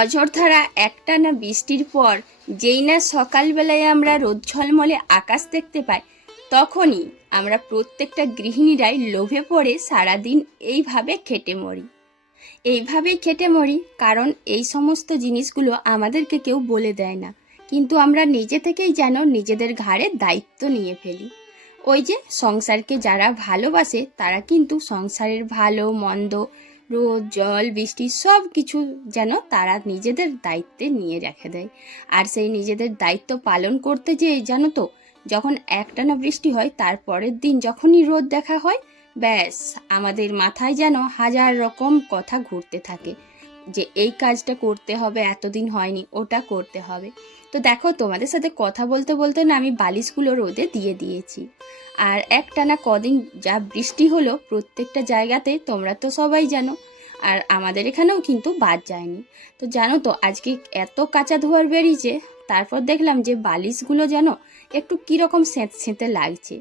অঝোরধারা একটানা বৃষ্টির পর যেই না সকালবেলায় আমরা রোদ ঝলমলে আকাশ দেখতে পাই, তখনই আমরা প্রত্যেকটা গৃহিণীরাই লোভে পড়ে সারাদিন এইভাবে খেটে মরি। কারণ এই সমস্ত জিনিসগুলো আমাদেরকে কেউ বলে দেয় না, কিন্তু আমরা নিজে থেকেই যেন নিজেদের ঘাড়ে দায়িত্ব নিয়ে ফেলি। ওই যে সংসারকে যারা ভালোবাসে তারা কিন্তু সংসারের ভালো মন্দ, রোদ জল বৃষ্টি সব কিছু যেন তারা নিজেদের দায়িত্বে নিয়ে রেখে দেয়। আর সেই নিজেদের দায়িত্ব পালন করতে যেয়ে জানো তো, যখন একটানা বৃষ্টি হয় তার পরের দিন যখনই রোদ দেখা হয়, ব্যাস আমাদের মাথায় যেন হাজার রকম কথা ঘুরতে থাকে যে এই কাজটা করতে হবে, এতদিন হয়নি, ওটা করতে হবে। তো দেখো, তোমাদের সাথে কথা বলতে বলতে না আমি বালিশগুলো রোদে দিয়ে দিয়েছি। আর একটানা কদিন যা বৃষ্টি হলো প্রত্যেকটা জায়গাতে, তোমরা তো সবাই জানো, আর আমাদের এখানেও কিন্তু বাদ যায়নি। তো জানো তো আজকে এত কাঁচা ধোয়ার বেরিয়েছে, তারপর দেখলাম যে বালিশগুলো যেন একটু কীরকম সেঁতে লাগছে।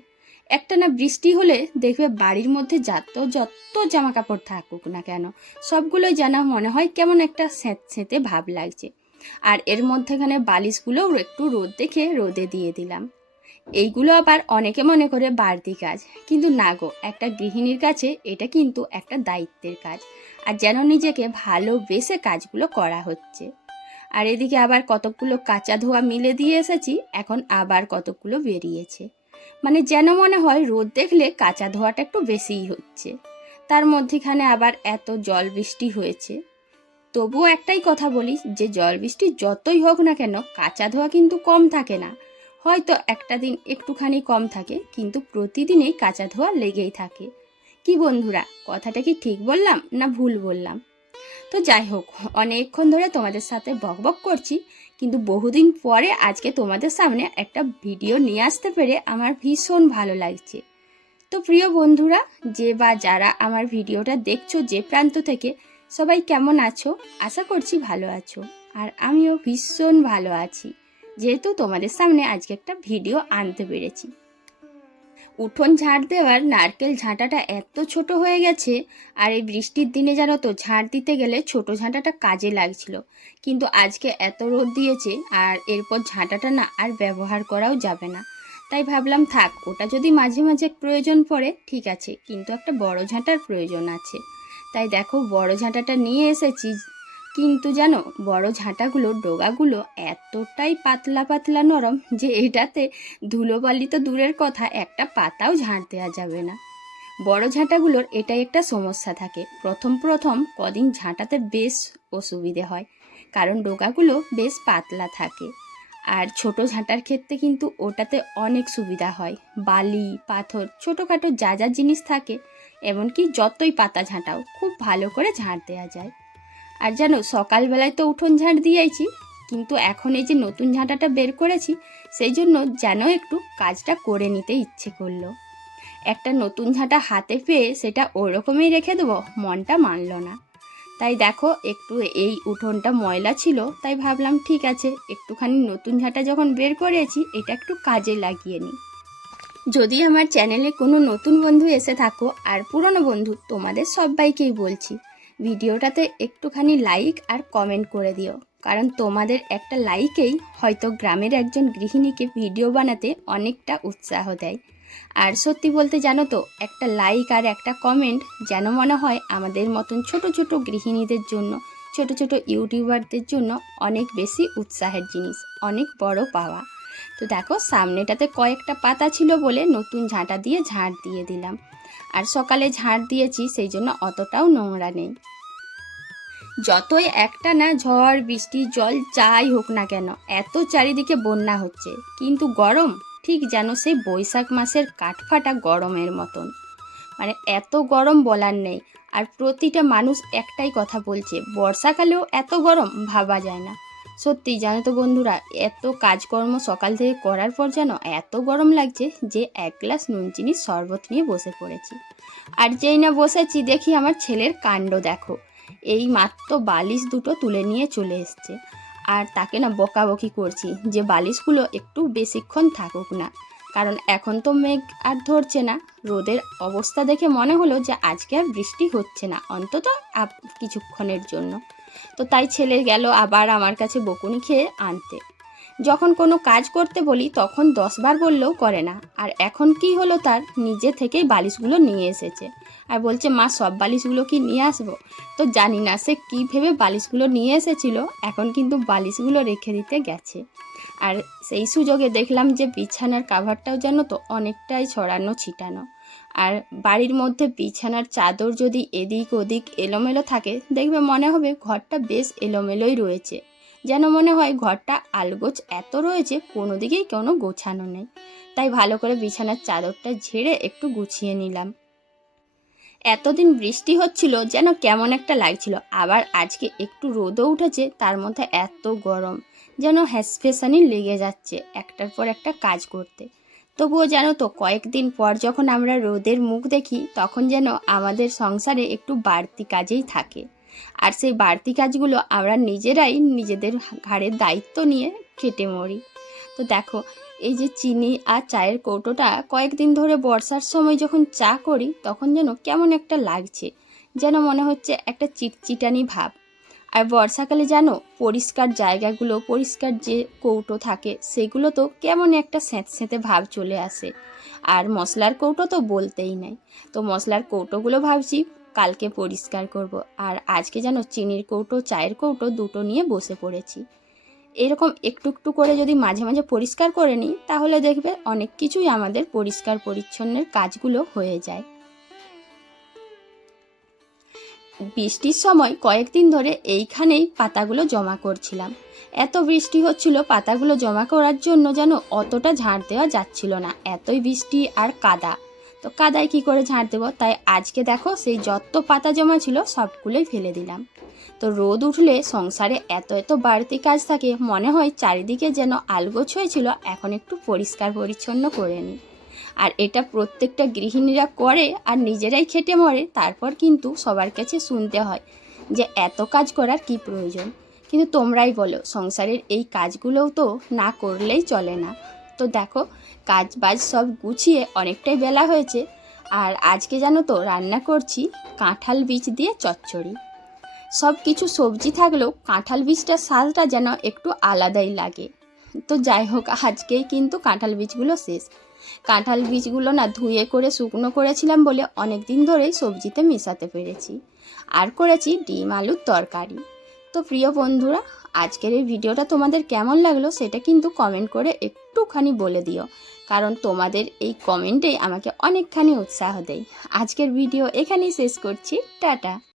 একটানা বৃষ্টি হলে দেখবে বাড়ির মধ্যে যত জামা কাপড় থাকুক না কেন, সবগুলোই যেন মনে হয় কেমন একটা সেঁতে ভাব লাগছে। আর এর মধ্যেখানে বালিশগুলোও একটু রোদ দেখে রোদে দিয়ে দিলাম। এইগুলো আবার অনেকে মনে করে বাড়তি কাজ, কিন্তু না গো, একটা গৃহিণীর কাছে এটা কিন্তু একটা দায়িত্বের কাজ, আর যেন নিজেকে ভালোবেসে কাজগুলো করা হচ্ছে। আর এদিকে আবার কতকগুলো কাঁচা ধোয়া মিলে দিয়ে এসেছি, এখন আবার কতকগুলো বেরিয়েছে। মানে যেন মনে হয় রোদ দেখলে কাঁচা ধোয়াটা একটু বেশিই হচ্ছে। তার মধ্যেখানে আবার এত জল বৃষ্টি হয়েছে। তবুও একটাই কথা বলি, যে জল বৃষ্টি যতই হোক না কেন কাঁচা ধোয়া কিন্তু কম থাকে না। হয়তো একটা দিন একটুখানি কম থাকে, কিন্তু প্রতিদিনই কাঁচা ধোয়া লেগেই থাকে। কি বন্ধুরা, কথাটা কি ঠিক বললাম না ভুল বললাম? তো যাই হোক, অনেকক্ষণ ধরে তোমাদের সাথে বকবক করছি, কিন্তু বহুদিন পরে আজকে তোমাদের সামনে একটা ভিডিও নিয়ে আসতে পেরে আমার ভীষণ ভালো লাগছে। তো প্রিয় বন্ধুরা, যে বা যারা আমার ভিডিওটা দেখছো যে প্রান্ত থেকে, সবাই কেমন আছো? আশা করছি ভালো আছো। আর আমিও ভীষণ ভালো আছি, যেহেতু তোমাদের সামনে আজকে একটা ভিডিও আনতে পেরেছি। উঠোন ঝাড় দেওয়ার নারকেল ঝাঁটাটা এত ছোট হয়ে গেছে, আর এই বৃষ্টির দিনে জানো তো ঝাড় দিতে গেলে ছোট ঝাঁটাটা কাজে লাগছিল, কিন্তু আজকে এত রোদ দিয়েছে আর এরপর ঝাঁটাটা না আর ব্যবহার করাও যাবে না। তাই ভাবলাম থাক, ওটা যদি মাঝে মাঝে প্রয়োজন পড়ে ঠিক আছে, কিন্তু একটা বড় ঝাঁটার প্রয়োজন আছে। তাই দেখো বড় ঝাঁটাটা নিয়ে এসেছি, কিন্তু জানো বড় ঝাঁটাগুলোর ডগাগুলো এতটাই পাতলা পাতলা নরম যে এটাতে ধুলোবালি তো দূরের কথা, একটা পাতাও ঝাঁট দেওয়া যাবে না। বড় ঝাঁটাগুলোর এটাই একটা সমস্যা থাকে, প্রথম প্রথম কদিন ঝাঁটাতে বেশ অসুবিধে হয়, কারণ ডগাগুলো বেশ পাতলা থাকে। আর ছোট ঝাঁটার ক্ষেত্রে কিন্তু ওটাতে অনেক সুবিধা হয়, বালি পাথর ছোটোখাটো যা যা জিনিস থাকে, এমনকি যতই পাতা ঝাঁটাও খুব ভালো করে ঝাঁট দেওয়া যায়। আর জানো সকালবেলায় তো উঠোন ঝাঁট দিয়েছি, কিন্তু এখন এই যে নতুন ঝাঁটাটা বের করেছি, সেই জন্য যেন একটু কাজটা করে নিতে ইচ্ছে করলো। একটা নতুন ঝাঁটা হাতে পেয়ে সেটা ওরকমই রেখে দেবো মনটা মানল না। তাই দেখো একটু এই উঠোনটা ময়লা ছিল, তাই ভাবলাম ঠিক আছে একটুখানি নতুন ঝাঁটা যখন বের করেছি এটা একটু কাজে লাগিয়ে নিই। যদি আমার চ্যানেলে কোনো নতুন বন্ধু এসে থাকো আর পুরনো বন্ধু, তোমাদের সবাইকেই বলছি ভিডিওটাতে একটুখানি লাইক আর কমেন্ট করে দিও, কারণ তোমাদের একটা লাইকেই হয়তো গ্রামের একজন গৃহিণীকে ভিডিও বানাতে অনেকটা উৎসাহ দেয়। আর সত্যি বলতে জানো তো, একটা লাইক আর একটা কমেন্ট যেন মনে হয় আমাদের মতন ছোট ছোট গৃহিণীদের জন্য, ছোট ছোট ইউটিউবারদের জন্য অনেক বেশি উৎসাহের জিনিস, অনেক বড় পাওয়া। তো দেখো সামনেটাতে কয়েকটা পাতা ছিল বলে নতুন ঝাঁটা দিয়ে ঝাড় দিয়ে দিলাম, আর সকালে ঝাড় দিয়েছি সেই জন্য অতটাও নোংরা নেই। যতই একটা না ঝড় বৃষ্টি জল যাই হোক না কেন, এত চারিদিকে বন্যা হচ্ছে, কিন্তু গরম ঠিক যেন সেই বৈশাখ মাসের কাঠফাটা গরমের মতন, মানে এত গরম বলার নেই। আর প্রতিটা মানুষ একটাই কথা বলছে, বর্ষাকালেও এত গরম ভাবা যায় না। সত্যি জানো তো বন্ধুরা, এত কাজকর্ম সকাল থেকে করার পর যেন এত গরম লাগছে যে এক গ্লাস নুন চিনির শরবত নিয়ে বসে পড়েছি। আর যেই না বসেছি দেখি আমার ছেলের কাণ্ড দেখো, এই মাত্র বালিশ দুটো তুলে নিয়ে চলে এসছে, আর তাকে না বকাবকি করছি যে বালিশগুলো একটু বেশিক্ষণ থাকুক না, কারণ এখন তো মেঘ আর ধরছে না। রোদের অবস্থা দেখে মনে হলো যে আজকে আর বৃষ্টি হচ্ছে না, অন্তত কিছুক্ষণের জন্য। তো তাই ছেলে গেল আবার আমার কাছে বকুনি খেয়ে আনতে। যখন কোনো কাজ করতে বলি তখন 10 বার বললেও করে না। আর এখন কি হলো, তার নিজে থেকেই বালিশগুলো নিয়ে এসেছে আর বলছে মা সব বালিশগুলো কি নিয়ে আসবো? তো জানি না সে কী ভেবে বালিশগুলো নিয়ে এসেছিল, এখন কিন্তু বালিশগুলো রেখে দিতে গেছে। আর সেই সুযোগে দেখলাম যে বিছানার কাভারটাও যেন তো অনেকটাই ছড়ানো ছিটানো। আর বাড়ির মধ্যে বিছানার চাদর যদি এদিক ওদিক এলোমেলো থাকে, দেখবে মনে হবে ঘরটা বেশ এলোমেলোই রয়েছে, যেন মনে হয় ঘরটা আলগোছ এত রয়েছে, কোনো দিকেই কোনো গোছানো নেই। তাই ভালো করে বিছানার চাদরটা ঝেড়ে একটু গুছিয়ে নিলাম। এতদিন বৃষ্টি হচ্ছিল যেন কেমন একটা লাগছিল, আবার আজকে একটু রোদও উঠেছে, তার মধ্যে এত গরম যেন হ্যাসফেসানি লেগে যাচ্ছে একটার পর একটা কাজ করতে। তবুও জানো তো, কয়েকদিন পর যখন আমরা রোদের মুখ দেখি তখন যেন আমাদের সংসারে একটু বাড়তি কাজেই থাকে। আর সেই বাড়তি কাজগুলো আমরা নিজেরাই নিজেদের ঘাড়ে দায়িত্ব নিয়ে কেটে মরি। তো দেখো, এই যে চিনি আর চায়ের কৌটোটা কয়েকদিন ধরে বর্ষার সময় যখন চা করি তখন যেন কেমন একটা লাগছে, যেন মনে হচ্ছে একটা চিটচিটানি ভাব। আর বর্ষাকালে জানো, পরিষ্কার জায়গাগুলো, পরিষ্কার যে কৌটো থাকে সেগুলো তো কেমন একটা স্যাঁতস্যাঁতে ভাব চলে আসে। আর মশলার কৌটো তো বলতেই নেই। তো মশলার কৌটোগুলো ভাবছি কালকে পরিষ্কার করব। আর আজকে জানো, চিনির কৌটো চায়ের কৌটো দুটো নিয়ে বসে পড়েছি। এরকম একটু একটু করে যদি মাঝে মাঝে পরিষ্কার করে নিই তাহলে দেখবে অনেক কিছুই আমাদের পরিষ্কার পরিচ্ছন্নের কাজগুলো হয়ে যায়। বৃষ্টির সময় কয়েকদিন ধরে এইখানেই পাতাগুলো জমা করছিলাম। এত বৃষ্টি হচ্ছিল, পাতাগুলো জমা করার জন্য যেন অতটা ঝাড় দেওয়া যাচ্ছিল না, এতই বৃষ্টি আর কাদা। তো কাদায় কি করে ঝাড় দেবো, তাই আজকে দেখো সেই যত পাতা জমা ছিল সবগুলোই ফেলে দিলাম। তো রোদ উঠলে সংসারে এত এত বাড়তি কাজ থাকে, মনে হয় চারিদিকে যেন আলগোছ হয়েছিল, এখন একটু পরিষ্কার পরিচ্ছন্ন করে নিই। আর এটা প্রত্যেকটা গৃহিণীরা করে আর নিজেরাই খেটে মরে, তারপর কিন্তু সবার কাছে শুনতে হয় যে এত কাজ করার কি প্রয়োজন। কিন্তু তোমরাই বলো, সংসারের এই কাজগুলোও তো না করলেই চলে না। তো দেখো, কাজ বাজ সব গুছিয়ে অনেকটাই বেলা হয়েছে। আর আজকে জানো তো রান্না করছি কাঁঠাল বীজ দিয়ে চচ্চড়ি। সব কিছু সবজি থাকলেও কাঁঠাল বীজটার স্বাদটা যেন একটু আলাদাই লাগে। তো যাই হোক, আজকেই কিন্তু কাঁঠাল বীজগুলো শেষ। কাঁঠাল বীজগুলো না ধুয়ে করে শুকনো করেছিলাম বলে অনেক দিন ধরেই সবজিতে মেশাতে পেরেছি। আর করেছি ডিম আলুর তরকারি। তো প্রিয় বন্ধুরা, আজকের এই ভিডিওটা তোমাদের কেমন লাগলো সেটা কিন্তু কমেন্ট করে একটুখানি বলে দিও, কারণ তোমাদের এই কমেন্টেই আমাকে অনেকখানি উৎসাহ দেয়। আজকের ভিডিও এখানেই শেষ করছি, টাটা।